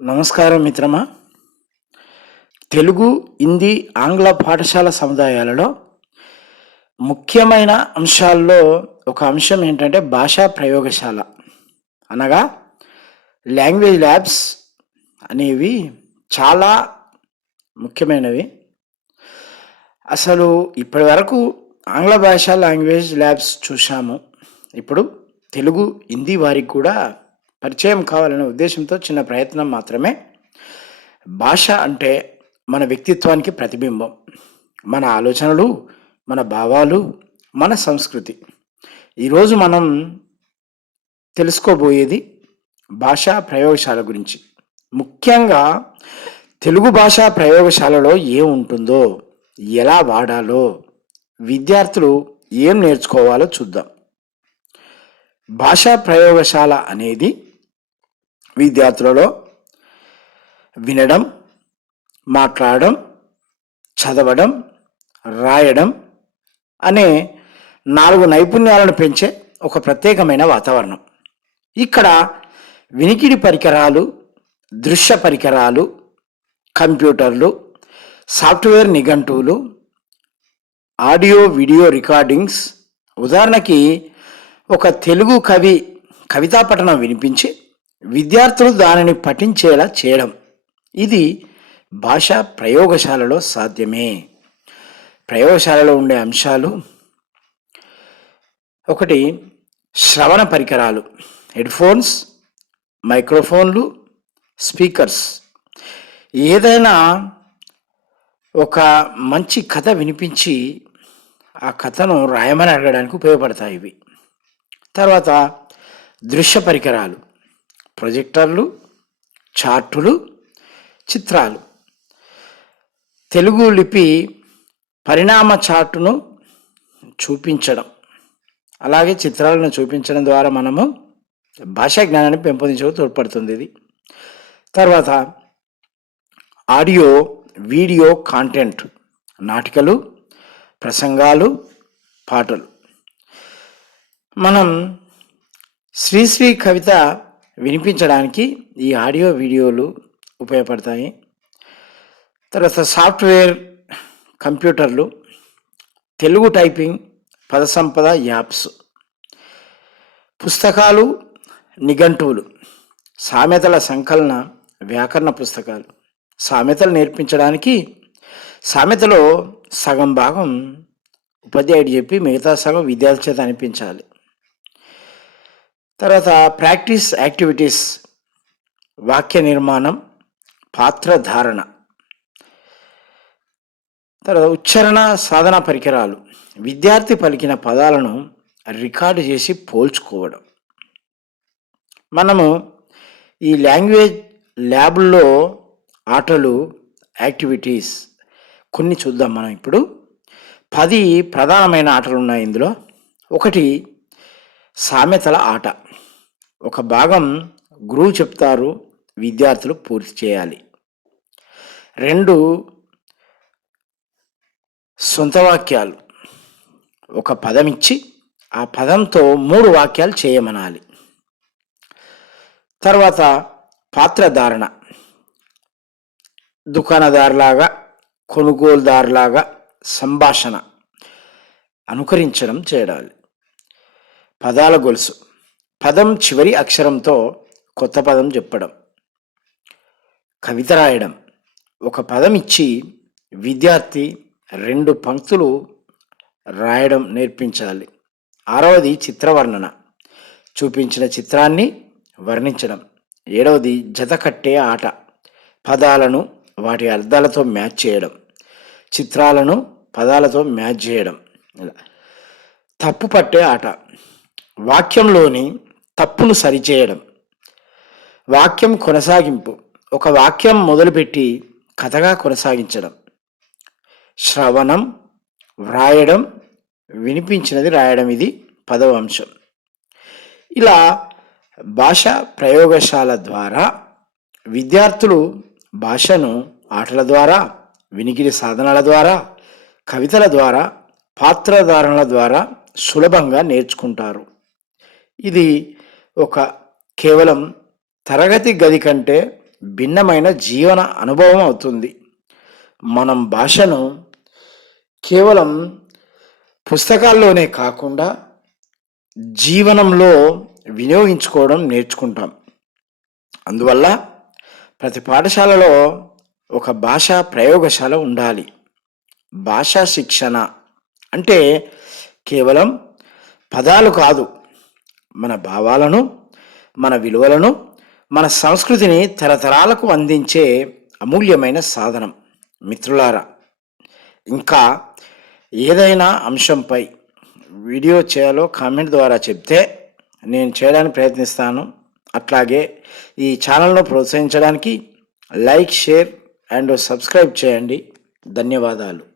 నమస్కారం మిత్రమా. తెలుగు, హిందీ, ఆంగ్ల పాఠశాల సముదాయాలలో ముఖ్యమైన అంశాల్లో ఒక అంశం ఏంటంటే భాషా ప్రయోగశాల అనగా లాంగ్వేజ్ ల్యాబ్స్ అనేవి చాలా ముఖ్యమైనవి. అసలు ఇప్పటి వరకు ఆంగ్ల భాష లాంగ్వేజ్ ల్యాబ్స్ చూశాము. ఇప్పుడు తెలుగు, హిందీ వారికి కూడా పరిచయం కావాలనే ఉద్దేశంతో చిన్న ప్రయత్నం మాత్రమే. భాష అంటే మన వ్యక్తిత్వానికి ప్రతిబింబం, మన ఆలోచనలు, మన భావాలు, మన సంస్కృతి. ఈరోజు మనం తెలుసుకోబోయేది భాషా ప్రయోగశాల గురించి. ముఖ్యంగా తెలుగు భాషా ప్రయోగశాలలో ఏముంటుందో, ఎలా వాడాలో, విద్యార్థులు ఏం నేర్చుకోవాలో చూద్దాం. భాషా ప్రయోగశాల అనేది విద్యార్థులలో వినడం, మాట్లాడడం, చదవడం, రాయడం అనే 4 నైపుణ్యాలను పెంచే ఒక ప్రత్యేకమైన వాతావరణం. ఇక్కడ వినికిడి పరికరాలు, దృశ్య పరికరాలు, కంప్యూటర్లు, సాఫ్ట్వేర్ నిఘంటువులు, ఆడియో వీడియో రికార్డింగ్స్, ఉదాహరణకి ఒక తెలుగు కవి కవితా పఠనం వినిపించి విద్యార్థులు దానిని పఠించేలా చేయడం, ఇది భాషా ప్రయోగశాలలో సాధ్యమే. ప్రయోగశాలలో ఉండే అంశాలు: ఒకటి, శ్రవణ పరికరాలు, హెడ్ఫోన్స్, మైక్రోఫోన్లు, స్పీకర్స్. ఏదైనా ఒక మంచి కథ వినిపించి ఆ కథను రాయమని అడగడానికి ఉపయోగపడతాయి ఇవి. తర్వాత దృశ్య పరికరాలు, ప్రొజెక్టర్లు, చార్టులు, చిత్రాలు. తెలుగు లిపి పరిణామ చార్టును చూపించడం, అలాగే చిత్రాలను చూపించడం ద్వారా మనము భాషా జ్ఞానాన్ని పెంపొందించడానికి తోడ్పడుతుంది ఇది. తర్వాత ఆడియో వీడియో కాంటెంట్, నాటికలు, ప్రసంగాలు, పాటలు. మనం శ్రీశ్రీ కవిత వినిపించడానికి ఈ ఆడియో వీడియోలు ఉపయోగపడతాయి. తర్వాత సాఫ్ట్వేర్, కంప్యూటర్లు, తెలుగు టైపింగ్, పద సంపద యాప్స్, పుస్తకాలు, నిఘంటువులు, సామెతల సంకలన వ్యాకరణ పుస్తకాలు. సామెతలు నేర్పించడానికి సామెతలో సగం భాగం ఉపాధ్యాయుడు చెప్పి మిగతా సగం విద్యార్థి చేత అనిపించాలి. తర్వాత ప్రాక్టీస్ యాక్టివిటీస్, వాక్య నిర్మాణం, పాత్ర ధారణ. తర్వాత ఉచ్చారణ సాధన పరికరాలు, విద్యార్థి పలికిన పదాలను రికార్డు చేసి పోల్చుకోవడం. మనము ఈ లాంగ్వేజ్ ల్యాబ్లో ఆటలు, యాక్టివిటీస్ కొన్ని చూద్దాం. మనం ఇప్పుడు 10 ప్రధానమైన ఆటలు ఉన్నాయి ఇందులో. ఒకటి, సామెతల ఆట. ఒక భాగం గురువు చెప్తారు, విద్యార్థులు పూర్తి చేయాలి. 2, సొంత వాక్యాలు. ఒక పదం ఇచ్చి ఆ పదంతో 3 వాక్యాలు చేయమనాలి. తర్వాత పాత్రధారణ, దుకాణదారులాగా, కొనుగోలుదారులాగా సంభాషణ అనుకరించడం చేయాలి. పదాల గొలుసు, పదం చివరి అక్షరంతో కొత్త పదం చెప్పడం. కవిత రాయడం, ఒక పదం ఇచ్చి విద్యార్థి 2 పంక్తులు రాయడం నేర్పించాలి. 6వది చిత్రవర్ణన, చూపించిన చిత్రాన్ని వర్ణించడం. 7వది జత కట్టే ఆట, పదాలను వాటి అర్థాలతో మ్యాచ్ చేయడం, చిత్రాలను పదాలతో మ్యాచ్ చేయడం. తప్పు పట్టే ఆట, వాక్యంలోని తప్పును సరిచేయడం. వాక్యం కొనసాగింపు, ఒక వాక్యం మొదలుపెట్టి కథగా కొనసాగించడం. శ్రవణం, వ్రాయడం, వినిపించినది రాయడం, ఇది 10వ అంశం. ఇలా భాషా ప్రయోగశాల ద్వారా విద్యార్థులు భాషను ఆటల ద్వారా, వినికిడి సాధనాల ద్వారా, కవితల ద్వారా, పాత్రధారణల ద్వారా సులభంగా నేర్చుకుంటారు. ఇది ఒక కేవలం తరగతి గది కంటే భిన్నమైన జీవన అనుభవం అవుతుంది. మనం భాషను కేవలం పుస్తకాల్లోనే కాకుండా జీవనంలో వినియోగించుకోవడం నేర్చుకుంటాం. అందువల్ల ప్రతి పాఠశాలలో ఒక భాషా ప్రయోగశాల ఉండాలి. భాషా శిక్షణ అంటే కేవలం పదాలు కాదు, మన భావాలను, మన విలువలను, మన సంస్కృతిని తరతరాలకు అందించే అమూల్యమైన సాధనం. మిత్రులారా, ఇంకా ఏదైనా అంశంపై వీడియో చేయాలో కామెంట్ ద్వారా చెప్తే నేను చేయడానికి ప్రయత్నిస్తాను. అట్లాగే ఈ ఛానల్ను ప్రోత్సహించడానికి లైక్, షేర్ అండ్ సబ్స్క్రైబ్ చేయండి. ధన్యవాదాలు.